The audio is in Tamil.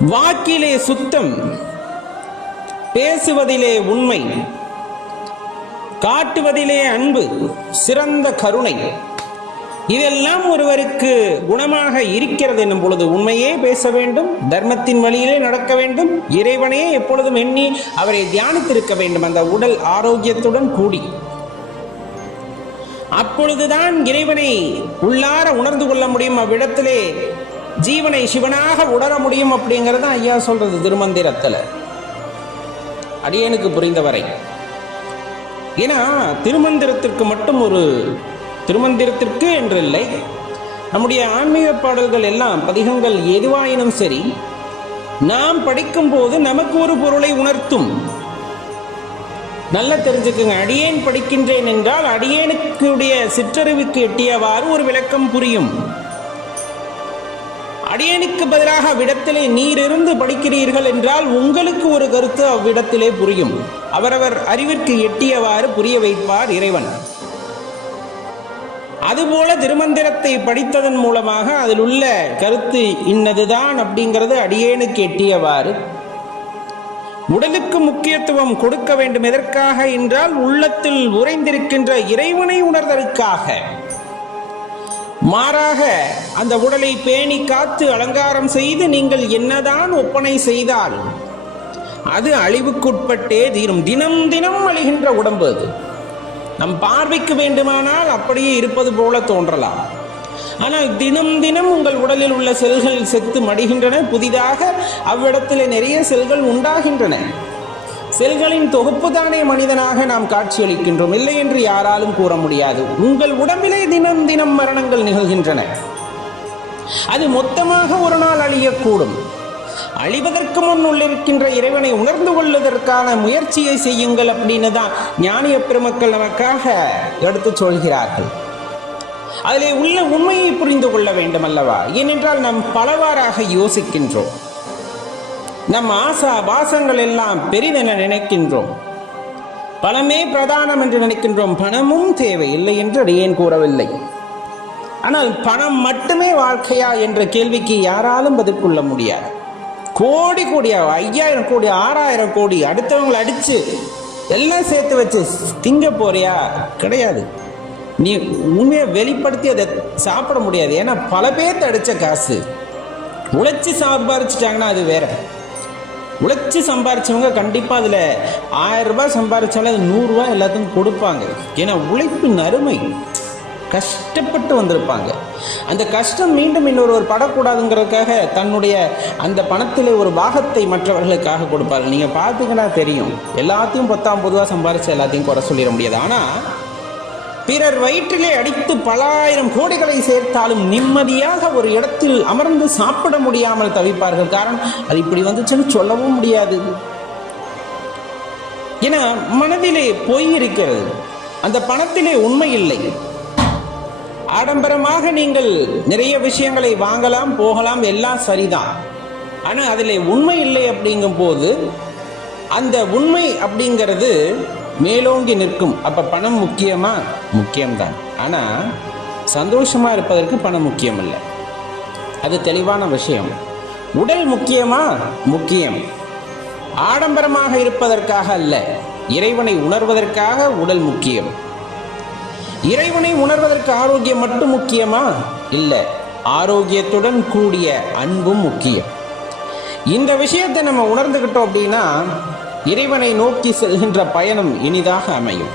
வாக்கிலே சுத்தம், பேசுவதிலே உண்மை, காட்டுவதிலே அன்பு, சிறந்த கருணை, இதெல்லாம் ஒருவருக்கு குணமாக இருக்கிறது என்னும் பொழுது உண்மையே பேச வேண்டும், தர்மத்தின் வழியிலே நடக்க வேண்டும், இறைவனையே எப்பொழுதும் எண்ணி அவரை தியானித்திருக்க வேண்டும் அந்த உடல் ஆரோக்கியத்துடன் கூடி. அப்பொழுதுதான் இறைவனை உள்ளார உணர்ந்து கொள்ள முடியும், அவ்விடத்திலே ஜீவனை சிவனாக உணர முடியும் அப்படிங்கிறது ஐயா சொல்றது திருமந்திரத்துல அடியனுக்கு புரிந்தவரை. ஏன்னா திருமந்திரத்திற்கு மட்டும் ஒரு திருமந்திரத்திற்கு என்றில்லை, நம்முடைய ஆன்மீக பாடல்கள் எல்லாம் பதிகங்கள் எதுவாயினும் சரி நாம் படிக்கும் போது நமக்கு ஒரு பொருளை உணர்த்தும். நல்லா தெரிஞ்சுக்குங்க, அடியேன் படிக்கின்றேன் என்றால் அடியேனுக்குடைய சிற்றறிவுக்கு எட்டியவாறு ஒரு விளக்கம் புரியும். அடியேனுக்கு பதிலாக அவ்விடத்திலே நீர் இருந்து படிக்கிறீர்கள் என்றால் உங்களுக்கு ஒரு கருத்து அவ்விடத்திலே புரியும். அவரவர் அறிவிற்கு எட்டியவாறு புரிய வைப்பார் இறைவன். அதுபோல திருமந்திரத்தை படித்ததன் மூலமாக அதில் உள்ள கருத்து இன்னதுதான் அப்படிங்கிறது அடியேனுக்கு எட்டியவாறு. உடலுக்கு முக்கியத்துவம் கொடுக்க வேண்டும். எதற்காக என்றால் உள்ளத்தில் உறைந்திருக்கின்ற இறைவனை உணர்வதற்காக. மாறாக அந்த உடலை பேணி காத்து அலங்காரம் செய்து நீங்கள் என்னதான் ஒப்பனை செய்தால் அது அழிவுக்குட்பட்டே தீரும். தினம் தினம் அழிகின்ற உடம்பு அது. நம் பார்வைக்கு வேண்டுமானால் அப்படியே இருப்பது போல தோன்றலாம். ஆனால் தினம் தினம் உங்கள் உடலில் உள்ள செல்கள் செத்து மடிகின்றன, புதிதாக அவ்விடத்தில் நிறைய செல்கள் உண்டாகின்றன. செல்களின் தொகுப்பு தானே மனிதனாக நாம் காட்சியளிக்கின்றோம், இல்லை என்று யாராலும் கூற முடியாது. உங்கள் உடம்பிலே தினம் தினம் மரணங்கள் நிகழ்கின்றன. அது மொத்தமாக ஒரு நாள் அழியக்கூடும். அழிவதற்கு முன் உள்ளிருக்கின்ற இறைவனை உணர்ந்து கொள்வதற்கான முயற்சியை செய்யுங்கள் அப்படின்னு தான் ஞானிய பெருமக்கள் நமக்காக எடுத்து சொல்கிறார்கள். அதிலே உள்ள உண்மையை புரிந்து கொள்ள வேண்டும் அல்லவா? ஏனென்றால் நாம் பலவாறாக யோசிக்கின்றோம். நம் ஆசா பாசங்கள் எல்லாம் பெரிதென நினைக்கின்றோம். பணமே பிரதானம் என்று நினைக்கின்றோம். பணமும் தேவை, இல்லை என்று அடியேன் கூறவில்லை. ஆனால் பணம் மட்டுமே வாழ்க்கையா என்ற கேள்விக்கு யாராலும் பதில் கொள்ள முடியாது. கோடி கோடியா, 5000 கோடி 6000 கோடி அடுத்தவங்களை அடிச்சு எல்லாம் சேர்த்து வச்சு திங்க போறியா? கிடையாது. நீ உண்மையை வெளிப்படுத்தி அதை சாப்பிட முடியாது. ஏன்னா பல பேர்த்து அடிச்ச காசு உழைச்சி சம்பாரிச்சிட்டாங்கன்னா அது வேற. உழைச்சி சம்பாரிச்சவங்க கண்டிப்பா அதுல 1000 ரூபாய் சம்பாரிச்சாலும் அது 100 ரூபாய் எல்லாத்துக்கும் கொடுப்பாங்க. ஏன்னா உழைப்பின் அருமை. கஷ்டப்பட்டு வந்திருப்பாங்க. அந்த கஷ்டம் மீண்டும் இன்னொருவர் படக்கூடாதுங்கிறதுக்காக தன்னுடைய அந்த பணத்திலே ஒரு பாகத்தை மற்றவர்களுக்காக கொடுப்பார்கள். நீங்க பார்த்துக்கினா தெரியும். எல்லாத்தையும் 10 ரூபா சம்பாரிச்சு எல்லாத்தையும் குறை சொல்லிட முடியாது. ஆனா பிறர் வயிற்றிலே அடித்து பல ஆயிரம் கோடிகளை சேர்த்தாலும் நிம்மதியாக ஒரு இடத்தில் அமர்ந்து சாப்பிட முடியாமல் தவிப்பார்கள். காரணம் அது இப்படி வந்துச்சுன்னு சொல்லவும் முடியாது. ஏன்னா மனதிலே பொய் இருக்கிறது, அந்த பணத்திலே உண்மை இல்லை. ஆடம்பரமாக நீங்கள் நிறைய விஷயங்களை வாங்கலாம், போகலாம், எல்லாம் சரிதான். ஆனால் அதில் உண்மை இல்லை அப்படிங்கும் போது அந்த உண்மை அப்படிங்கிறது மேலோங்கி நிற்கும். அப்போ பணம் முக்கியமா? முக்கியம்தான். ஆனால் சந்தோஷமாக இருப்பதற்கு பணம் முக்கியம் இல்லை. அது தெளிவான விஷயம். உடல் முக்கியமா? முக்கியம். ஆடம்பரமாக இருப்பதற்காக அல்ல, இறைவனை உணர்வதற்காக உடல் முக்கியம். இறைவனை உணர்வதற்கு ஆரோக்கியம் மட்டும் முக்கியமா? இல்லை, ஆரோக்கியத்துடன் கூடிய அன்பும் முக்கியம். இந்த விஷயத்தை நம்ம உணர்ந்துகிட்டோம் அப்படின்னா இறைவனை நோக்கி செல்கின்ற பயணம் இனிதாக அமையும்.